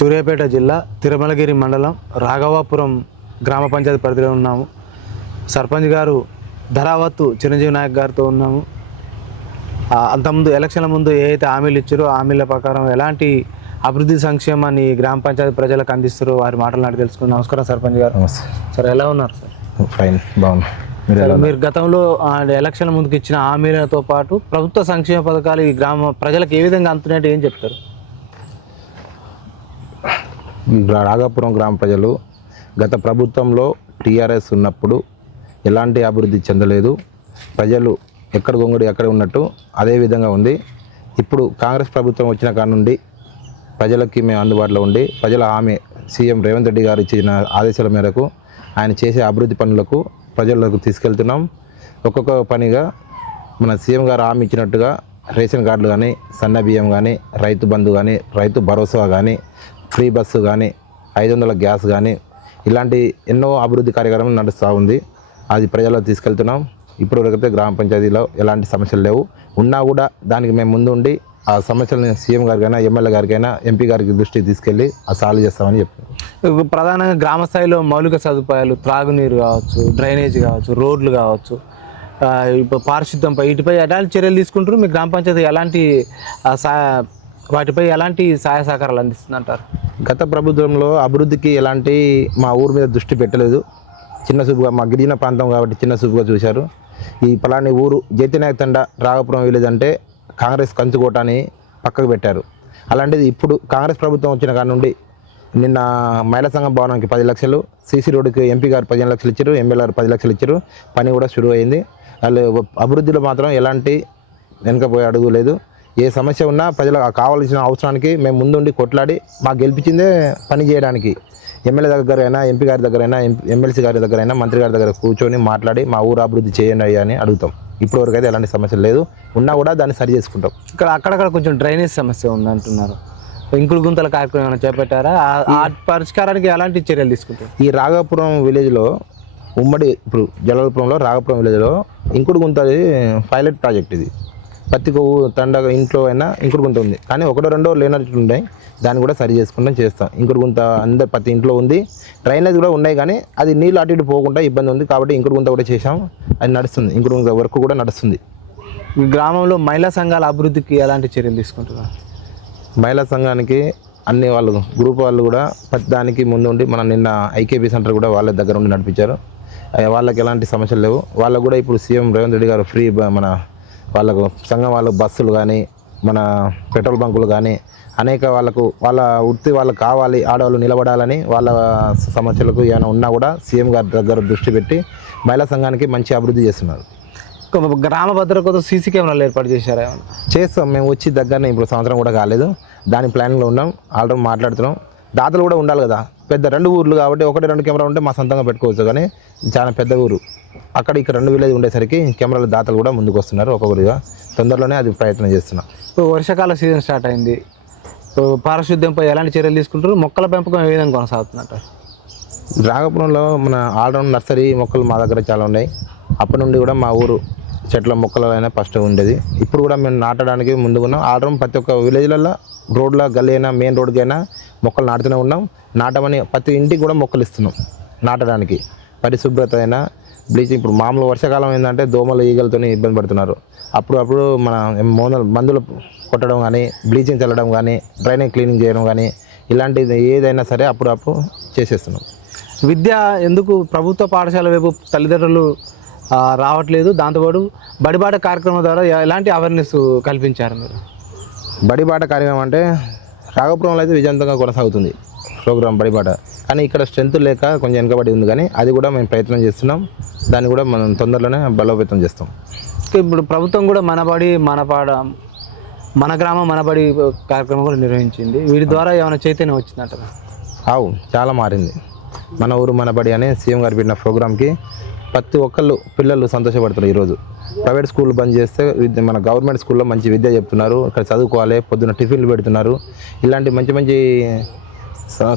సూర్యాపేట జిల్లా తిరుమలగిరి మండలం రాఘవాపురం గ్రామ పంచాయతీ పరిధిలో ఉన్నాము. సర్పంచ్ గారు ధరావత్తు చిరంజీవి నాయక్ గారితో ఉన్నాము. అంతకుముందు ఎలక్షన్ల ముందు ఏదైతే హామీలు ఇచ్చారో హామీల ప్రకారం ఎలాంటి అభివృద్ధి సంక్షేమాన్ని గ్రామ పంచాయతీ ప్రజలకు అందిస్తారో వారి మాటలు నాటి తెలుసుకున్నాం. నమస్కారం సర్పంచ్ గారు. సార్ ఎలా ఉన్నారు సార్? ఫైన్, బాగున్నా. మీరు గతంలో ఎలక్షన్ల ముందుకు ఇచ్చిన హామీలతో పాటు ప్రభుత్వ సంక్షేమ పథకాలు ఈ గ్రామ ప్రజలకు ఏ విధంగా అందుతున్నాయంటే ఏం చెప్తారు? రాఘాపురం గ్రామ ప్రజలు గత ప్రభుత్వంలో టీఆర్ఎస్ ఉన్నప్పుడు ఎలాంటి అభివృద్ధి చెందలేదు. ప్రజలు ఎక్కడ గొంగుడి ఎక్కడ ఉన్నట్టు అదే విధంగా ఉంది. ఇప్పుడు కాంగ్రెస్ ప్రభుత్వం వచ్చిన కాడ నుండి ప్రజలకి మేము అందుబాటులో ఉండి ప్రజల హామీ సీఎం రేవంత్ రెడ్డి గారు ఇచ్చిన ఆదేశాల మేరకు ఆయన చేసే అభివృద్ధి పనులకు ప్రజలకు తీసుకెళ్తున్నాం. ఒక్కొక్క పనిగా మన సీఎం గారు హామీ ఇచ్చినట్టుగా రేషన్ కార్డులు కానీ, సన్న బియ్యం కానీ, రైతు బంధు కానీ, రైతు భరోసా కానీ, ఫ్రీ బస్సు కానీ, 500 గ్యాస్ కానీ, ఇలాంటి ఎన్నో అభివృద్ధి కార్యక్రమాలు నడుస్తూ ఉంది. అది ప్రజలకు తీసుకెళ్తున్నాం. ఇప్పటివరకైతే గ్రామ పంచాయతీలో ఎలాంటి సమస్యలు లేవు. ఉన్నా కూడా దానికి మేము ముందు ఉండి ఆ సమస్యలను సీఎం గారికైనా, ఎమ్మెల్యే గారికైనా, ఎంపీ గారికి దృష్టికి తీసుకెళ్ళి ఆ సాల్వ్ చేస్తామని చెప్పారు. ప్రధానంగా గ్రామ స్థాయిలో మౌలిక సదుపాయాలు, త్రాగునీరు కావచ్చు, డ్రైనేజ్ కావచ్చు, రోడ్లు కావచ్చు, ఇప్పుడు పారిశుద్ధ్యంపై వీటిపై ఎలాంటి చర్యలు తీసుకుంటారు? మీ గ్రామ పంచాయతీ ఎలాంటి వాటిపై ఎలాంటి సహాయ సహకారాలు అందిస్తుందంటారు? గత ప్రభుత్వంలో అభివృద్ధికి ఎలాంటి మా ఊరి మీద దృష్టి పెట్టలేదు. చిన్న చూపుగా, మా గిరిజన ప్రాంతం కాబట్టి చిన్న చూపుగా చూశారు. ఈ పలాని ఊరు జైత్యనాయక్ తండ రాఘపురం విలేజ్ అంటే కాంగ్రెస్ కంచుకోట అని పక్కకు పెట్టారు. అలాంటిది ఇప్పుడు కాంగ్రెస్ ప్రభుత్వం వచ్చిన కాడ నుండి నిన్న మహిళా సంఘం భవనానికి 10 లక్షలు, సీసీ రోడ్డుకి ఎంపీ గారు 15 లక్షలు ఇచ్చారు, ఎమ్మెల్యే గారు 10 లక్షలు ఇచ్చారు. పని కూడా షురూ అయింది. వాళ్ళు అభివృద్ధిలో మాత్రం ఎలాంటి వెనకపోయే అడుగు లేదు. ఏ సమస్య ఉన్నా ప్రజలకు కావాల్సిన అవసరానికి మేము ముందుండి కొట్లాడి మాకు గెలిపించిందే పని చేయడానికి. ఎమ్మెల్యే దగ్గరైనా, ఎంపీ గారి దగ్గరైనా, ఎమ్మెల్సీ గారి దగ్గరైనా, మంత్రి గారి దగ్గర కూర్చొని మాట్లాడి మా ఊరు అభివృద్ధి చేయండి అయ్యా అని అడుగుతాం. ఇప్పటివరకు అయితే ఎలాంటి సమస్యలు లేదు. ఉన్నా కూడా దాన్ని సరి చేసుకుంటాం. ఇక్కడ అక్కడక్కడ కొంచెం డ్రైనేజ్ సమస్య ఉందంటున్నారు. ఇంకుడు గుంతల కార్యక్రమం ఏమైనా చేపట్టారా? ఆ పరిష్కారానికి ఎలాంటి చర్యలు తీసుకుంటారు? ఈ రాఘాపురం విలేజ్లో ఉమ్మడి ఇప్పుడు జలాలపురంలో రాఘాపురం విలేజ్లో ఇంకుడు గుంతది పైలట్ ప్రాజెక్ట్. ఇది ప్రతి తండ ఇంట్లో అయినా ఇంకుడు గుంత ఉంది, కానీ ఒకటో రెండో లేనట్టు ఉన్నాయి. దాన్ని కూడా సరి చేసుకుంటాం, చేస్తాం. ఇంకుడు గుంత అందరు ప్రతి ఇంట్లో ఉంది. డ్రైనేజ్ కూడా ఉన్నాయి, కానీ అది నీళ్ళు అటు ఇటు పోకుండా ఇబ్బంది ఉంది కాబట్టి ఇంకుడు గుంత కూడా చేసాం. అది నడుస్తుంది. ఇంకుడు గుంత వర్క్ కూడా నడుస్తుంది. ఈ గ్రామంలో మహిళా సంఘాల అభివృద్ధికి ఎలాంటి చర్యలు తీసుకుంటున్నారు? మహిళా సంఘానికి అన్ని వాళ్ళు గ్రూప్ వాళ్ళు కూడా ప్రతి దానికి ముందు ఉండి మన నిన్న ఐకేపీ సెంటర్ కూడా వాళ్ళ దగ్గర ఉండి నడిపించారు. వాళ్ళకి ఎలాంటి సమస్యలు లేవు. వాళ్ళకు కూడా ఇప్పుడు సీఎం రేవంత్ రెడ్డి గారు ఫ్రీ మన వాళ్ళకు సంఘం వాళ్ళకు బస్సులు కానీ, మన పెట్రోల్ బంకులు కానీ, అనేక వాళ్ళ వృత్తి వాళ్ళకు కావాలి, ఆడవాళ్ళు నిలబడాలని వాళ్ళ సమస్యలకు ఏమైనా ఉన్నా కూడా సీఎం గారి దగ్గర దృష్టి పెట్టి మహిళా సంఘానికి మంచి అభివృద్ధి చేస్తున్నారు. గ్రామ భద్రత కోసం సీసీ కెమెరాలు ఏర్పాటు చేశారా? చేస్తాం. మేము వచ్చి దగ్గరనే ఇప్పుడు సంవత్సరం కూడా కాలేదు. దాని ప్లానింగ్లో ఉన్నాం. ఆల్రెడీ మాట్లాడుతున్నాం. దాతలు కూడా ఉండాలి కదా. పెద్ద 2 ఊర్లు కాబట్టి 1-2 కెమెరా ఉంటే మా సొంతంగా పెట్టుకోవచ్చు, కానీ చాలా పెద్ద ఊరు. అక్కడ ఇక్కడ 2 విలేజ్ ఉండేసరికి కెమెరాల దాతలు కూడా ముందుకు వస్తున్నారు. ఒక్కొక్కరిగా తొందరలోనే అది ప్రయత్నం చేస్తున్నాం. ఇప్పుడు వర్షాకాల సీజన్ స్టార్ట్ అయింది. పారిశుద్ధ్యంపై ఎలాంటి చర్యలు తీసుకుంటారు? మొక్కల పెంపకం ఏ విధంగా కొనసాగుతుందంట? రాఘపురంలో మన ఆల్రౌండ్ నర్సరీ మొక్కలు మా దగ్గర చాలా ఉన్నాయి. అప్పటి నుండి కూడా మా ఊరు చెట్ల మొక్కలైనా ఫస్ట్ ఉండేది. ఇప్పుడు కూడా మేము నాటడానికి ముందుకున్నాం. ఆల్రౌండ్ ప్రతి ఒక్క విలేజ్లలో రోడ్ల గల్లీ అయినా, మెయిన్ రోడ్కి అయినా మొక్కలు నాటుతూనే ఉన్నాం. నాటమని ప్రతి ఇంటికి కూడా మొక్కలు ఇస్తున్నాం నాటడానికి. పరిశుభ్రత అయినా, బ్లీచింగ్. ఇప్పుడు మామూలు వర్షాకాలం ఏంటంటే దోమలు, ఈగలతో ఇబ్బంది పడుతున్నారు. అప్పుడు మన మందులు కొట్టడం కానీ, బ్లీచింగ్ చల్లడం కానీ, డ్రైనేజ్ క్లీనింగ్ చేయడం కానీ, ఇలాంటిది ఏదైనా సరే అప్పుడు చేసేస్తున్నాం. విద్య ఎందుకు ప్రభుత్వ పాఠశాల వైపు తల్లిదండ్రులు రావట్లేదు? దాంతోపాటు బడిబాట కార్యక్రమం ద్వారా ఎలాంటి అవేర్నెస్ కల్పించారు మీరు? బడిబాట కార్యక్రమం అంటే రాఘపురంలో అయితే విజయవంతంగా కొనసాగుతుంది ప్రోగ్రాం బడిబాట, కానీ ఇక్కడ స్ట్రెంత్ లేక కొంచెం వెనకబడి ఉంది. కానీ అది కూడా మేము ప్రయత్నం చేస్తున్నాం. దాన్ని కూడా మనం తొందరలోనే బలోపేతం చేస్తాం. ఇప్పుడు ప్రభుత్వం కూడా మనబడి మన గ్రామం మనబడి కార్యక్రమం కూడా నిర్వహించింది. వీటి ద్వారా ఏమైనా చైతన్యం వచ్చిందంట? చాలా మారింది. మన ఊరు మనబడి అనే సీఎం గారు పెట్టిన ప్రోగ్రామ్కి ప్రతి ఒక్కళ్ళు పిల్లలు సంతోషపడుతున్నారు. ఈరోజు ప్రైవేట్ స్కూల్ బంద్ చేస్తే మన గవర్నమెంట్ స్కూల్లో మంచి విద్య చెప్తున్నారు. ఇక్కడ చదువుకోవాలి, పొద్దున్న టిఫిన్లు పెడుతున్నారు. ఇలాంటి మంచి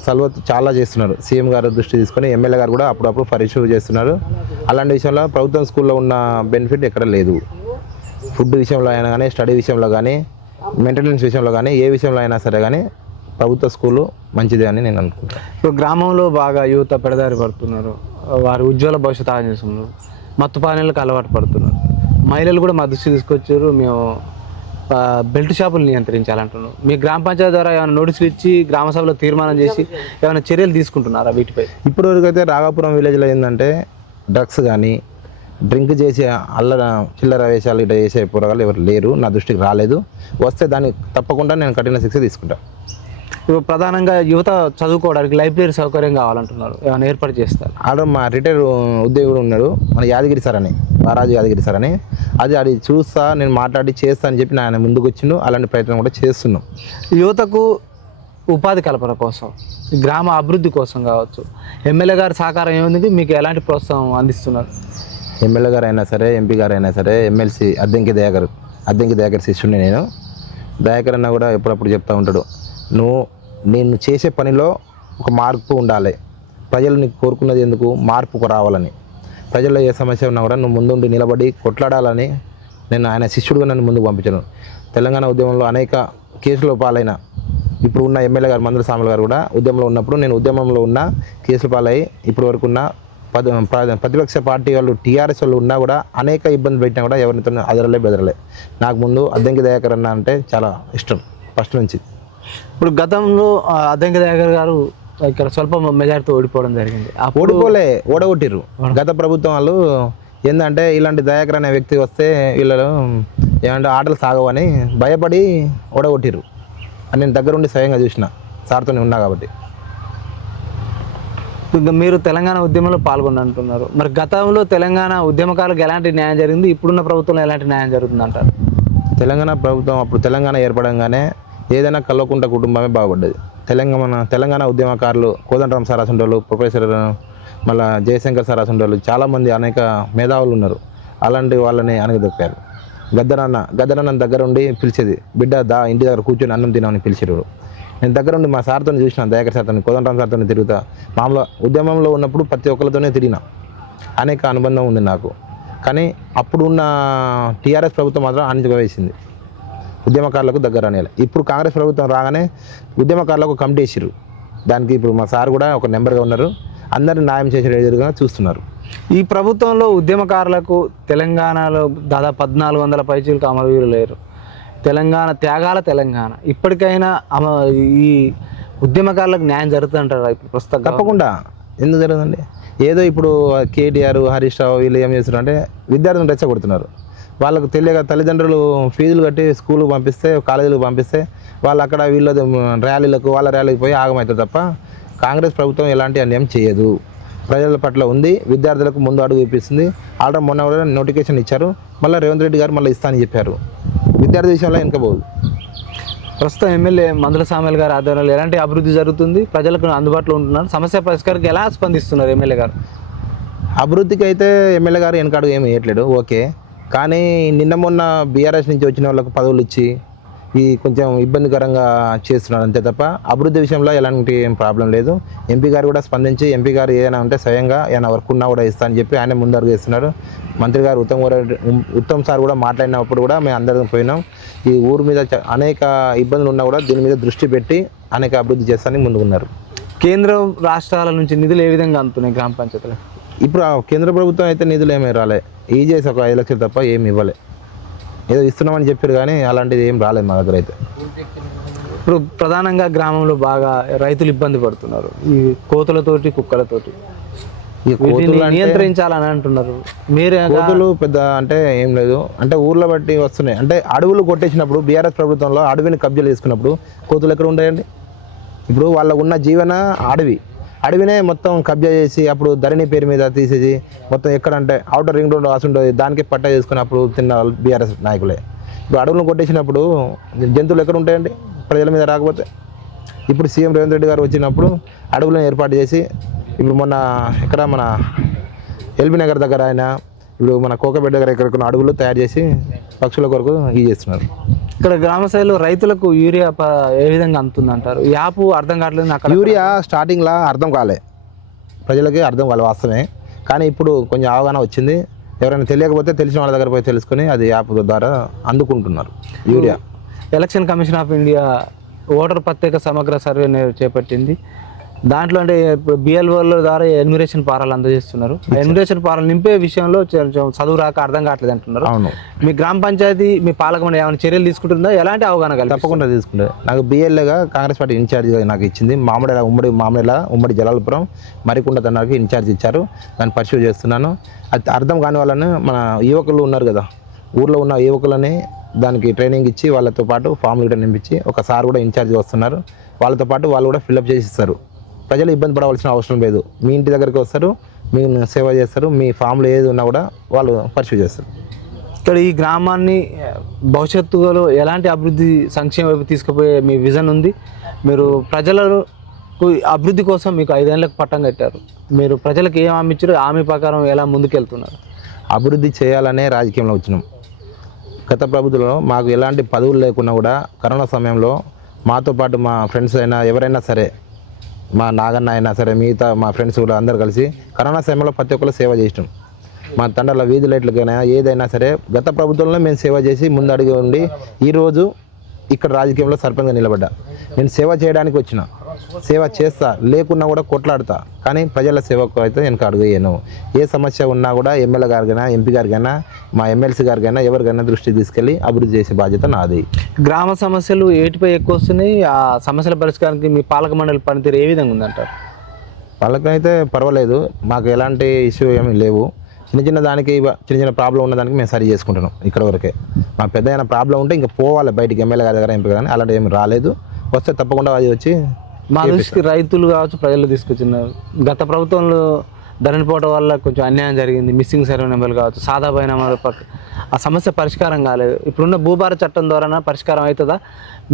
సల్వత్ చాలా చేస్తున్నారు. సీఎం గారు దృష్టి తీసుకొని ఎమ్మెల్యే గారు కూడా అప్పుడప్పుడు పరిశీలన చేస్తున్నారు. అలాంటి విషయంలో ప్రభుత్వం స్కూల్లో ఉన్న బెనిఫిట్ ఎక్కడ లేదు. ఫుడ్ విషయంలో అయినా కానీ, స్టడీ విషయంలో కానీ, మెయింటెనెన్స్ విషయంలో కానీ, ఏ విషయంలో అయినా సరే కానీ ప్రభుత్వ స్కూలు మంచిదే అని నేను అనుకుంటాను. ఇప్పుడు గ్రామంలో బాగా యువత పెడదారి పడుతున్నారు, వారి ఉజ్వల భవిష్యత్తు ఆగం చేస్తున్నారు, మత్తు పానీయాలకు అలవాటు పడుతున్నారు. మహిళలు కూడా మా దృష్టి తీసుకొచ్చారు, మేము బెల్ట్ షాపులు నియంత్రించాలంటున్నాం. మీ గ్రామ పంచాయతీ ద్వారా ఏమైనా నోటీసులు ఇచ్చి గ్రామ సభలో తీర్మానం చేసి ఏమైనా చర్యలు తీసుకుంటున్నారా వీటిపై? ఇప్పటివరకు అయితే రాఘాపురం విలేజ్లో ఏంటంటే డ్రగ్స్ కానీ డ్రింక్ చేసి చిల్లర వేషాలు ఇట్లా చేసే పోరగాళ్ళు ఎవరు లేరు, నా దృష్టికి రాలేదు. వస్తే దాన్ని తప్పకుండా నేను కఠిన శిక్ష తీసుకుంటాను. ఇప్పుడు ప్రధానంగా యువత చదువుకోవడానికి లైబ్రరీ సౌకర్యం కావాలంటున్నారు, ఏమైనా ఏర్పాటు చేస్తారు? ఆడ మా రిటైర్ ఉద్యోగుడు ఉన్నాడు, మన యాదగిరి సార్ అని, బారాజు యాదగిరి సార్ అని. అది చూస్తా, నేను మాట్లాడి చేస్తా అని చెప్పి ఆయన ముందుకు వచ్చిండు. అలాంటి ప్రయత్నం కూడా చేస్తున్నాం. యువతకు ఉపాధి కల్పన కోసం, గ్రామ అభివృద్ధి కోసం కావచ్చు, ఎమ్మెల్యే గారి సహకారం ఏముంది, మీకు ఎలాంటి ప్రోత్సాహం అందిస్తున్నారు? ఎమ్మెల్యే గారు అయినా సరే, ఎంపీ గారు అయినా సరే, ఎమ్మెల్సీ అద్దెంకి దయాకర్ శిష్యుని నేను. దయాకర్ అన్న కూడా ఎప్పుడప్పుడు చెప్తూ ఉంటాడు, నేను చేసే పనిలో ఒక మార్పు ఉండాలి, ప్రజలు నీకు కోరుకున్నది ఎందుకు, మార్పుకు రావాలని. ప్రజల్లో ఏ సమస్య ఉన్నా కూడా నువ్వు ముందుండి నిలబడి కొట్లాడాలని ఆయన శిష్యుడిగా నన్ను ముందుకు పంపించాను. తెలంగాణ ఉద్యమంలో అనేక కేసుల పాలైన ఇప్పుడు ఉన్న ఎమ్మెల్యే గారు మందుల సాములు గారు కూడా ఉద్యమంలో ఉన్నప్పుడు, నేను ఉద్యమంలో ఉన్న కేసుల పాలై ఇప్పటి వరకు ఉన్న ప్రతిపక్ష పార్టీ వాళ్ళు టీఆర్ఎస్ వాళ్ళు ఉన్నా కూడా అనేక ఇబ్బంది పెట్టినా కూడా ఎవరితో బెదరలే. నాకు ముందు అద్దెంకి దయాకర్ అన్న అంటే చాలా ఇష్టం ఫస్ట్ నుంచి. ఇప్పుడు గతంలో అద్దెంకి దయాకర్ గారు ఇక్కడ స్వల్ప మెజార్టీతో ఓడిపోవడం జరిగింది. ఓడగొట్టిర్రు గత ప్రభుత్వం వాళ్ళు. ఏంటంటే ఇలాంటి దయాకర్ అనే వ్యక్తి వస్తే వీళ్ళు ఏమంటే ఆటలు సాగవని భయపడి ఓడగొట్టిర్రు అని నేను దగ్గరుండి స్వయంగా చూసిన, సార్తో ఉన్నా కాబట్టి. మీరు తెలంగాణ ఉద్యమంలో పాల్గొనంటున్నారు, మరి గతంలో తెలంగాణ ఉద్యమకారులకు ఎలాంటి న్యాయం జరిగింది, ఇప్పుడున్న ప్రభుత్వంలో ఎలాంటి న్యాయం జరుగుతుంది అంటారు? తెలంగాణ ప్రభుత్వం అప్పుడు తెలంగాణ ఏర్పడంగానే ఏదైనా కల్వకుంట కుటుంబమే బాగుపడ్డది. తెలంగాణ ఉద్యమకారులు కోదండరాం సార్ అసంటోళ్ళు, ప్రొఫెసర్ మళ్ళీ జయశంకర్ సార్ అసంటోళ్ళు చాలామంది అనేక మేధావులు ఉన్నారు. అలాంటి వాళ్ళని అనగదొక్కారు. గద్దరన్న దగ్గర ఉండి పిలిచేది, బిడ్డ ఇంటి దగ్గర కూర్చొని అన్నం తినమని పిలిచేవాడు. నేను దగ్గర ఉండి మా సార్తో చూసిన, దయాకర్ సార్తో, కోదండరాం సార్తో తిరుగుతా. మామూలుగా ఉద్యమంలో ఉన్నప్పుడు ప్రతి ఒక్కరితోనే తిరిగిన, అనేక అనుబంధం ఉంది నాకు. కానీ అప్పుడు ఉన్న టీఆర్ఎస్ ప్రభుత్వం మాత్రం అణిచిగా వేసింది, ఉద్యమకారులకు దగ్గర అనేయాలి. ఇప్పుడు కాంగ్రెస్ ప్రభుత్వం రాగానే ఉద్యమకారులకు కమిటీ వేసిర్రు. దానికి ఇప్పుడు మా సార్ కూడా ఒక నెంబర్గా ఉన్నారు, అందరినీ న్యాయం చేసే ఎదురుగా చూస్తున్నారు. ఈ ప్రభుత్వంలో ఉద్యమకారులకు తెలంగాణలో దాదాపు 1400 పైచీలకు అమరవీరులు లేరు. తెలంగాణ త్యాగాల తెలంగాణ, ఇప్పటికైనా ఈ ఉద్యమకారులకు న్యాయం జరుగుతుంటారా ఇప్పుడు ప్రస్తుతం? తప్పకుండా. ఎందుకు జరుగుతుంది? ఏదో ఇప్పుడు కేటీఆర్, హరీష్ రావు వీళ్ళు ఏం చేస్తున్నారు అంటే విద్యార్థులను రెచ్చగొడుతున్నారు. వాళ్ళకు తెలియక తల్లిదండ్రులు ఫీజులు కట్టి స్కూల్కి పంపిస్తే, కాలేజీలకు పంపిస్తే వాళ్ళు అక్కడ వీళ్ళ ర్యాలీలకు వాళ్ళ ర్యాలీకి పోయి ఆగమవుతారు తప్ప కాంగ్రెస్ ప్రభుత్వం ఎలాంటి అన్యాయం చేయదు. ప్రజల పట్ల ఉంది, విద్యార్థులకు ముందు అడుగు ఇప్పిస్తుంది. ఆల్రెడీ మొన్న కూడా నోటిఫికేషన్ ఇచ్చారు, మళ్ళీ రేవంత్ రెడ్డి గారు మళ్ళీ ఇస్తానని చెప్పారు. విద్యార్థి విషయంలో వెనకపోదు. ప్రస్తుతం ఎమ్మెల్యే మందుల సాములు గారి ఆధ్వర్యంలో ఎలాంటి అభివృద్ధి జరుగుతుంది, ప్రజలకు అందుబాటులో ఉంటున్నారు, సమస్య పరిష్కారానికి ఎలా స్పందిస్తున్నారు ఎమ్మెల్యే గారు? అభివృద్ధికి అయితే ఎమ్మెల్యే గారు వెనకాడు ఏమి వేయట్లేడు, ఓకే. కానీ నిన్న మొన్న బీఆర్ఎస్ నుంచి వచ్చిన వాళ్ళకు పదవులు ఇచ్చి ఈ కొంచెం ఇబ్బందికరంగా చేస్తున్నారు అంతే తప్ప అభివృద్ధి విషయంలో ఎలాంటి ఏం ప్రాబ్లం లేదు. ఎంపీ గారు కూడా స్పందించి, ఎంపీ గారు ఏదైనా ఉంటే స్వయంగా ఏమైనా వర్క్ ఉన్నా కూడా ఇస్తా అని చెప్పి ఆయన ముందడుగు వేస్తున్నారు. మంత్రి గారు ఉత్తమ్ సార్ కూడా మాట్లాడినప్పుడు కూడా మేము అందరం పోయినాం. ఈ ఊరు మీద అనేక ఇబ్బందులు ఉన్నా కూడా దీని మీద దృష్టి పెట్టి అనేక అభివృద్ధి చేస్తానని ముందుకున్నారు. కేంద్రం రాష్ట్రాల నుంచి నిధులు ఏ విధంగా అందుతున్నాయి గ్రామ పంచాయతీలు? ఇప్పుడు కేంద్ర ప్రభుత్వం అయితే నిధులు ఏమీ రాలే, చేసి ఒక 5 లక్షలు తప్ప ఏమి ఇవ్వలే. ఏదో ఇస్తున్నామని చెప్పారు కానీ అలాంటిది ఏం రాలేదు మా దగ్గర అయితే. ఇప్పుడు ప్రధానంగా గ్రామంలో బాగా రైతులు ఇబ్బంది పడుతున్నారు ఈ కోతులతోటి, కుక్కలతోటి. ఈ కోతులు నియంత్రించాలని అంటున్నారు. మీరు కోతులు పెద్ద అంటే ఏం లేదు, అంటే ఊర్లో బట్టి వస్తున్నాయి. అంటే అడవులు కొట్టేసినప్పుడు బీఆర్ఎస్ ప్రభుత్వంలో అడవిని కబ్జాలు చేసుకున్నప్పుడు కోతులు ఎక్కడ ఉంటాయండి? ఇప్పుడు వాళ్ళకు ఉన్న జీవన అడవినే మొత్తం కబ్జా చేసి అప్పుడు ధరణి పేరు మీద తీసేసి మొత్తం ఎక్కడంటే అవుటర్ రింగ్ రోడ్ ఉంటుంది దానికి పట్టా చేసుకున్నప్పుడు తిన్న బీఆర్ఎస్ నాయకులే. ఇప్పుడు అడవులను కొట్టేసినప్పుడు జంతువులు ఎక్కడ ఉంటాయండి ప్రజల మీద రాకపోతే? ఇప్పుడు సీఎం రేవంత్ రెడ్డి గారు వచ్చినప్పుడు అడవులను ఏర్పాటు చేసి, ఇప్పుడు మొన్న మన ఎల్బీ నగర్ దగ్గర ఆయన, ఇప్పుడు మన కోకబెడ్ దగ్గర ఎక్కడ అడవులు తయారు చేసి పక్షుల కొరకు చేస్తున్నారు. ఇక్కడ గ్రామ స్థాయిలో రైతులకు యూరియా ఏ విధంగా అందుతుందంటారు? యాపు అర్థం కావట్లేదు. అక్కడ యూరియా స్టార్టింగ్లో అర్థం కాలే, ప్రజలకి అర్థం కాలే వాస్తవమే. కానీ ఇప్పుడు కొంచెం అవగాహన వచ్చింది. ఎవరైనా తెలియకపోతే తెలిసిన వాళ్ళ దగ్గర పోయి తెలుసుకొని అది యాప్ ద్వారా అందుకుంటున్నారు urea. Election commission of India voter ప్రత్యేక సమగ్ర సర్వే చేపట్టింది. దాంట్లో అంటే ఇప్పుడు బిఎల్ఓల ద్వారా ఎన్యూమరేషన్ ఫారాలు అందజేస్తున్నారు. ఎన్యూమరేషన్ ఫారాలు నింపే విషయంలో కొంచెం చదువు రాక అర్థం కావట్లేదు అంటున్నారు. అవును. మీ గ్రామ పంచాయతీ మీ పాలక మండలి ఏమైనా చర్యలు తీసుకుంటుందా? ఎలాంటి అవగాహన కలిగి? తప్పకుండా తీసుకుంటే నాకు బిఎల్ఏగా కాంగ్రెస్ పార్టీ ఇన్ఛార్జిగా నాకు ఇచ్చింది. ఉమ్మడి జలాలపురం మరికొండ తనకి ఇన్ఛార్జ్ ఇచ్చారు. దాన్ని పర్సూ చేస్తున్నాను. అది అర్థం కాని వాళ్ళని మన యువకులు ఉన్నారు కదా, ఊర్లో ఉన్న యువకులని దానికి ట్రైనింగ్ ఇచ్చి వాళ్ళతో పాటు ఫామ్లు కూడా నింపించి ఒక సార్ కూడా ఇన్ఛార్జ్ వస్తున్నారు. వాళ్ళతో పాటు వాళ్ళు కూడా ఫిల్అప్ చేసి ఇస్తారు. ప్రజలు ఇబ్బంది పడవలసిన అవసరం లేదు. మీ ఇంటి దగ్గరికి వస్తారు, మీ సేవ చేస్తారు, మీ ఫామ్లో ఏది ఉన్నా కూడా వాళ్ళు పర్సూ చేస్తారు. ఇక్కడ ఈ గ్రామాన్ని భవిష్యత్తులో ఎలాంటి అభివృద్ధి సంక్షేమ వైపు తీసుకుపోయే మీ విజన్ ఉంది? మీరు ప్రజలకు అభివృద్ధి కోసం మీకు 5 ఏళ్ళకు పట్టం కట్టారు. మీరు ప్రజలకు ఏం హామీ ఇచ్చారో హామీ ప్రకారం ఎలా ముందుకెళ్తున్నారు? అభివృద్ధి చేయాలనే రాజకీయంలో వచ్చినాం. గత ప్రభుత్వంలో మాకు ఎలాంటి పదవులు లేకున్నా కూడా కరోనా సమయంలో మాతో పాటు మా ఫ్రెండ్స్ అయినా ఎవరైనా సరే, మా నాగన్న అయినా సరే, మిగతా మా ఫ్రెండ్స్ కూడా అందరు కలిసి కరోనా సమయంలో ప్రతి ఒక్కరు సేవ చేసినాం. మా తండ్రుల వీధి లైట్లకైనా ఏదైనా సరే గత ప్రభుత్వంలో మేము సేవ చేసి ముందడుగు ఉండి ఈరోజు ఇక్కడ రాజకీయంలో సర్పంచ్గా నిలబడ్డా. నేను సేవ చేయడానికి వచ్చిన, సేవ చేస్తా, లేకున్నా కూడా కొట్లాడుతా, కానీ ప్రజల సేవకు అయితే వెనక అడుగుయ్యాను. ఏ సమస్య ఉన్నా కూడా ఎమ్మెల్యే గారికైనా, ఎంపీ గారికైనా, మా ఎమ్మెల్సీ గారికైనా ఎవరికైనా దృష్టికి తీసుకెళ్ళి అభివృద్ధి చేసే బాధ్యత నాది. గ్రామ సమస్యలు ఏటిపై ఎక్కువ వస్తున్నాయి? ఆ సమస్యల పరిష్కారానికి మీ పాలక మండలి పనితీరు ఏ విధంగా ఉందంటారు? వాళ్ళకైతే పర్వాలేదు, మాకు ఎలాంటి ఇష్యూ ఏమీ లేవు. చిన్న దానికి చిన్న ప్రాబ్లం ఉన్నదానికి మేము సరి చేసుకుంటున్నాం. ఇక్కడ వరకే మా పెద్ద అయిన ప్రాబ్లం ఉంటే ఇంకా పోవాలి బయటికి, ఎమ్మెల్యే గారి దగ్గర, ఎంపీ కానీ అలాంటి ఏమి రాలేదు. వస్తే తప్పకుండా అది వచ్చి మా దృష్టికి రైతులు కావచ్చు, ప్రజలు తీసుకొచ్చినారు. గత ప్రభుత్వంలో ధరణిపోవడం వల్ల కొంచెం అన్యాయం జరిగింది. మిస్సింగ్ సర్వే నెంబర్లు కావచ్చు, సాదా బైనామాల ఆ సమస్య పరిష్కారం కాలేదు. ఇప్పుడున్న భూభార చట్టం ద్వారా పరిష్కారం అవుతుందా?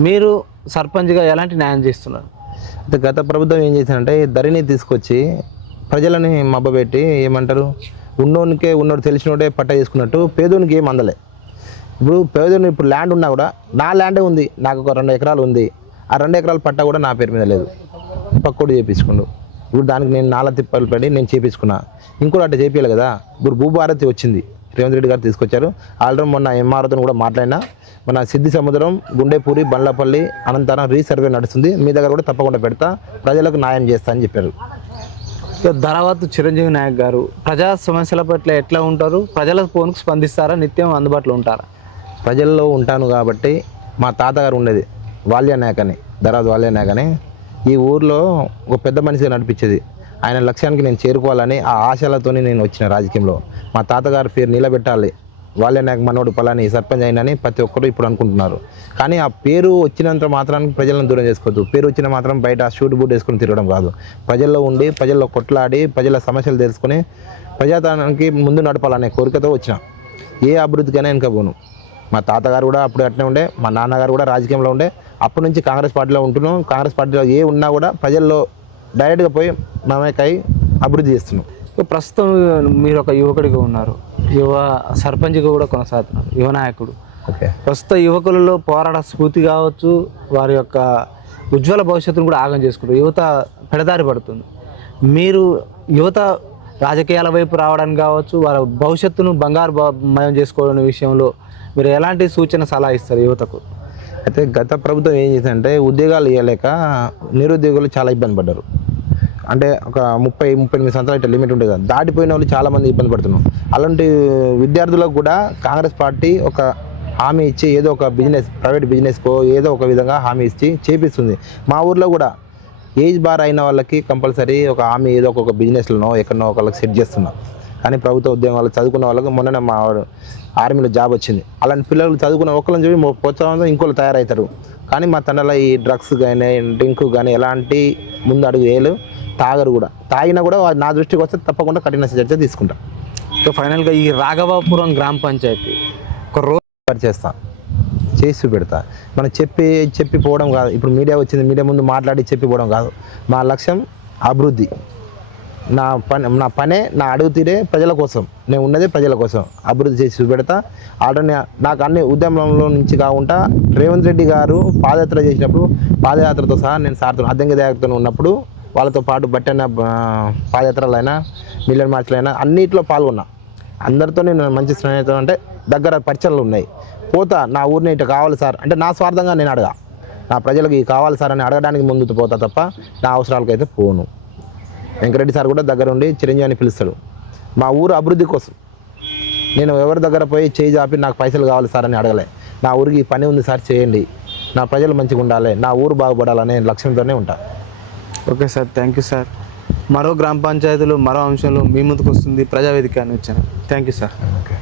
మీరు సర్పంచ్గా ఎలాంటి న్యాయం చేస్తున్నారు? అయితే గత ప్రభుత్వం ఏం చేసిందంటే ధరణి తీసుకొచ్చి ప్రజలని మబ్బబెట్టి ఏమంటారు, ఉన్నోడు తెలిసినోడే పట్ట చేసుకున్నట్టు పేదోనికి ఏం అందలే. ఇప్పుడు ల్యాండ్ ఉన్నా కూడా నా ల్యాండే ఉంది, నాకు ఒక 2 ఎకరాలు ఉంది, ఆ 2 ఎకరాల పట్ట కూడా నా పేరు మీద లేదు, పక్కోడు చేయించుకుండు. ఇప్పుడు దానికి నేను 4 తిప్పలు పడి నేను చేయించుకున్నా, ఇంకోటి అట్లా చేయించాలి కదా. ఇప్పుడు భూభారతి వచ్చింది, రేవంత్ రెడ్డి గారు తీసుకొచ్చారు. ఆల్రెడీ మొన్న ఎంఆర్ఓతో కూడా మాట్లాడినా, మన సిద్ధి సముద్రం, గుండెపూరి, బండ్లపల్లి, అనంతరం రీసర్వే నడుస్తుంది, మీ దగ్గర కూడా తప్పకుండా పెడతా, ప్రజలకు న్యాయం చేస్తా అని చెప్పారు. ధరావత్ చిరంజీవి నాయక్ గారు ప్రజా సమస్యల పట్ల ఎట్లా ఉంటారు? ప్రజల ఫోన్కు స్పందిస్తారా? నిత్యం అందుబాటులో ఉంటారా? ప్రజల్లో ఉంటాను కాబట్టి మా తాతగారు ఉండేది వాల్య నాయక్ అని, ధరావత్ వాల్య నాయక్ అని. ఈ ఊర్లో ఒక పెద్ద మనిషిగా నడిపించేది. ఆయన లక్ష్యానికి నేను చేరుకోవాలని ఆ ఆశలతోనే నేను వచ్చిన రాజకీయంలో. మా తాతగారి పేరు నిలబెట్టాలి, వాల్య నాయక్ మనోడు పలాని సర్పంచ్ అయినని ప్రతి ఒక్కరు ఇప్పుడు అనుకుంటున్నారు. కానీ ఆ పేరు వచ్చినంత మాత్రానికి ప్రజలను దూరం చేసుకోవద్దు. పేరు వచ్చిన మాత్రం బయట షూట్ బూట్ వేసుకొని తిరగడం కాదు. ప్రజల్లో ఉండి, ప్రజల్లో కొట్లాడి, ప్రజల సమస్యలు తెలుసుకొని ప్రజాతానికి ముందు నడపాలనే కోరికతో వచ్చిన. ఏ అభివృద్ధికైనా వెనక పోను. మా తాతగారు కూడా అప్పుడు అట్లే ఉండే, మా నాన్నగారు కూడా రాజకీయంలో ఉండే, అప్పటి నుంచి కాంగ్రెస్ పార్టీలో ఉంటున్నాం. కాంగ్రెస్ పార్టీలో ఏ ఉన్నా కూడా ప్రజల్లో డైరెక్ట్గా పోయి మమేకై అభివృద్ధి చేస్తున్నాం. ప్రస్తుతం మీరు ఒక యువకుడిగా ఉన్నారు, యువ సర్పంచ్గా కూడా కొనసాగుతున్నారు, యువ నాయకుడు. ఓకే. ప్రస్తుత యువకులలో పోరాట స్ఫూర్తి కావచ్చు, వారి యొక్క ఉజ్వల భవిష్యత్తును కూడా ఆగం చేసుకుంటారు. యువత పెడదారి పడుతుంది. మీరు యువత రాజకీయాల వైపు రావడానికి కావచ్చు, వారి భవిష్యత్తును బంగారుమయం చేసుకోవడం విషయంలో మీరు ఎలాంటి సూచన సలహా ఇస్తారు యువతకు? అయితే గత ప్రభుత్వం ఏం చేసిందంటే ఉద్యోగాలు ఇవ్వలేక నిరుద్యోగులు చాలా ఇబ్బంది పడ్డారు. అంటే ఒక 30-38 సంవత్సరాలు ఇట్లా లిమిట్ ఉంటుంది కదా, దాటిపోయిన వాళ్ళు చాలామంది ఇబ్బంది పడుతున్నాం. అలాంటి విద్యార్థులకు కూడా కాంగ్రెస్ పార్టీ ఒక హామీ ఇచ్చి ఏదో ఒక బిజినెస్, ప్రైవేట్ బిజినెస్కో ఏదో ఒక విధంగా హామీ ఇచ్చి చేపిస్తుంది. మా ఊర్లో కూడా ఏజ్ బార్ అయిన వాళ్ళకి కంపల్సరీ ఒక హామీ ఏదో ఒక బిజినెస్లోనో ఎక్కడనో ఒకళ్ళకి సెట్ చేస్తున్నాం. కానీ ప్రభుత్వ ఉద్యోగాలు చదువుకున్న వాళ్ళకి మొన్ననే మా ఆర్మీలో జాబ్ వచ్చింది. అలాంటి పిల్లలు చదువుకున్న ఒకళ్ళని చెప్పి ప్రోత్సాహంతో ఇంకోళ్ళు తయారవుతారు. కానీ మా తండ్రిలో ఈ డ్రగ్స్ కానీ డ్రింక్ కానీ ఎలాంటి ముందు అడుగు వేయలు, తాగరు కూడా. తాగినా కూడా నా దృష్టికి వస్తే తప్పకుండా కఠిన చర్య తీసుకుంటా. సో ఫైనల్గా ఈ రాఘవాపురం గ్రామ పంచాయతీ ఒక రోజు చేసి పెడతా. మనం చెప్పి పోవడం కాదు. ఇప్పుడు మీడియా వచ్చింది, మీడియా ముందు మాట్లాడి చెప్పిపోవడం కాదు. మా లక్ష్యం అభివృద్ధి. నా పనే, నా అడుగు తీరే ప్రజల కోసం. నేను ఉన్నదే ప్రజల కోసం. అభివృద్ధి చేసి చూపెడతా. ఆల్రెడీ నాకు అన్ని ఉద్యమంలో నుంచి కాకుండా రేవంత్ రెడ్డి గారు పాదయాత్ర చేసినప్పుడు, పాదయాత్రతో సహా నేను సార్తో అద్దంకి దయాతో ఉన్నప్పుడు వాళ్ళతో పాటు బట్టైన పాదయాత్రలైనా, మిలియన్ మార్చ్లైనా అన్నిట్లో పాల్గొన్నా. అందరితో నేను మంచి స్నేహితులు, అంటే దగ్గర పరిచయాలు ఉన్నాయి. పోతా, నా ఊరిని ఇట్లా కావాలి సార్ అంటే నా స్వార్థంగా నేను అడగా. నా ప్రజలకు ఇవి కావాలి సార్ అని అడగడానికి ముందుకు పోతా తప్ప నా అవసరాలకైతే పోను. వెంకరెడ్డి సార్ కూడా దగ్గర ఉండి చిరంజీవి అని పిలుస్తాడు. మా ఊరు అభివృద్ధి కోసం నేను ఎవరి దగ్గర పోయి చేయి చాపి నాకు పైసలు కావాలి సార్ అని అడగలే. నా ఊరికి ఈ పని ఉంది సార్ చేయండి, నా ప్రజలు మంచిగా ఉండాలి, నా ఊరు బాగుపడాలనే లక్ష్యంతోనే ఉంటా. Okay sir, thank you sir. మరో గ్రామ పంచాయతీలు మరో అంశంలో మీ ముందుకు వస్తుంది ప్రజావేదిక అని వచ్చాను. Thank you sir. ఓకే.